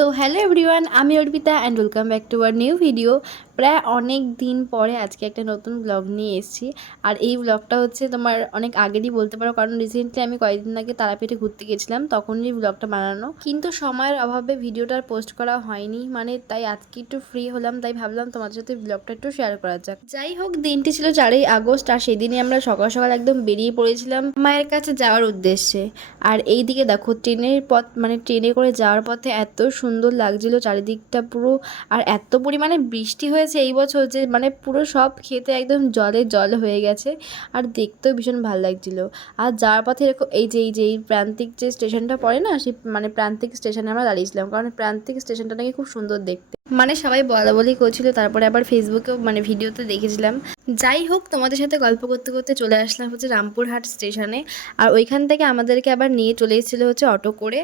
So hello everyone, আমি Arpita and welcome back to our new video. প্রায় অনেক দিন পরে আজকে একটা নতুন ব্লগ নিয়ে এসেছি। আর এই ব্লগটা হচ্ছে তোমার অনেক আগেরই বলতে পারো, কারণ রিসেন্টলি আমি কয়েকদিন আগে তারাপীঠে ঘুরতে গেছিলাম, তখনই ব্লগটা বানানো, কিন্তু সময়ের অভাবে ভিডিওটা পোস্ট করা হয়নি। তাই আজকে একটু ফ্রি হলাম, তাই ভাবলাম তোমাদের সাথে ব্লগটা একটু শেয়ার করা যাক। যাই হোক, দিনটি ছিল 4ই আগস্ট, আর সেদিনই আমরা সকাল সকাল একদম বেরিয়ে পড়েছিলাম মায়ের কাছে যাওয়ার উদ্দেশ্যে। আর এই দিকে দেখো, ট্রেনের পথ ট্রেনে করে যাওয়ার পথে এত সুন্দর লাগছিল চারিদিকটা পুরো। আর এত পরিমাণে বৃষ্টি হয়েছে এই বছর যে পুরো সব খেতে একদম জলে জল হয়ে গেছে। আর দেখতেও ভীষণ ভালো লাগছিল। আর যাওয়ার পথে এরকম এই প্রান্তিক যে স্টেশনটা পড়ে না, সেই প্রান্তিক স্টেশনে আমরা দাঁড়িয়েছিলাম, কারণ প্রান্তিক স্টেশনটা নাকি খুব সুন্দর দেখতে। সবাই বলা বলি করছিল, তারপরে আবার ফেসবুকেও ভিডিওতে দেখেছিলাম। যাই হোক, তোমাদের সাথে গল্প করতে করতে চলে আসলাম হচ্ছে রামপুরহাট স্টেশনে। আর ওইখান থেকে আমাদেরকে আবার নিয়ে চলে এসেছিলো হচ্ছে অটো করে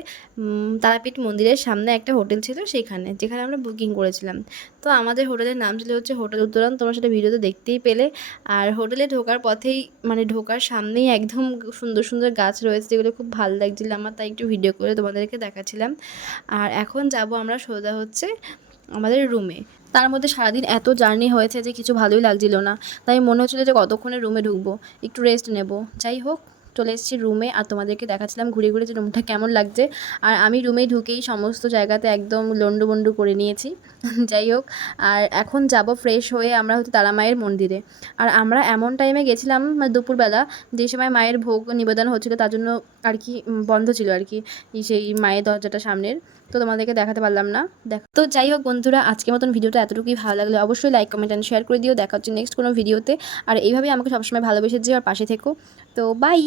তারাপীঠ মন্দিরের সামনে একটা হোটেল ছিল সেখানে, যেখানে আমরা বুকিং করেছিলাম। তো আমাদের হোটেলের নাম ছিল হচ্ছে হোটেল উত্তরণ, তোমরা সেটা ভিডিওতে দেখতেই পেলে। আর হোটেলে ঢোকার পথেই ঢোকার সামনেই একদম সুন্দর সুন্দর গাছ রয়েছে, যেগুলো খুব ভালো লাগছিলো আমার, তাই একটু ভিডিও করে তোমাদেরকে দেখাচ্ছিলাম। আর এখন যাব আমরা সোজা হচ্ছে আমাদের রুমে। তার মধ্যে সারাদিন এত জার্নি হয়েছে যে কিছু ভালোই লাগছিল না, তাই মনে হচ্ছিলো যে কতক্ষণে রুমে ঢুকবো, একটু রেস্ট নেব। যাই হোক, চলে এসেছি রুমে, আর তোমাদেরকে দেখাচ্ছিলাম ঘুরে ঘুরে যে রুমটা কেমন লাগছে। আর আমি রুমে ঢুকেই সমস্ত জায়গাতে একদম লন্ডু করে নিয়েছি। যাই হোক, আর এখন যাব ফ্রেশ হয়ে আমরা হচ্ছে তারা মায়ের মন্দিরে। আর আমরা এমন টাইমে গেছিলাম দুপুরবেলা, যে সময় মায়ের ভোগ নিবেদন হচ্ছিলো, তার জন্য আর কি বন্ধ ছিল আর কি সেই মায়ের দরজাটা সামনের। তো তোমাদেরকে দেখাতে পারলাম না। তো যাই হোক বন্ধুরা, আজকের মতন ভিডিওটা এতটুকুই। ভালো লাগলে অবশ্যই লাইক, কমেন্ট অ্যান্ড শেয়ার করে দিও। দেখা হচ্ছে নেক্সট কোনো ভিডিওতে। আর এইভাবেই আমাকে সবসময় ভালোবেসে যেও আর পাশে থেকো। তো বাই।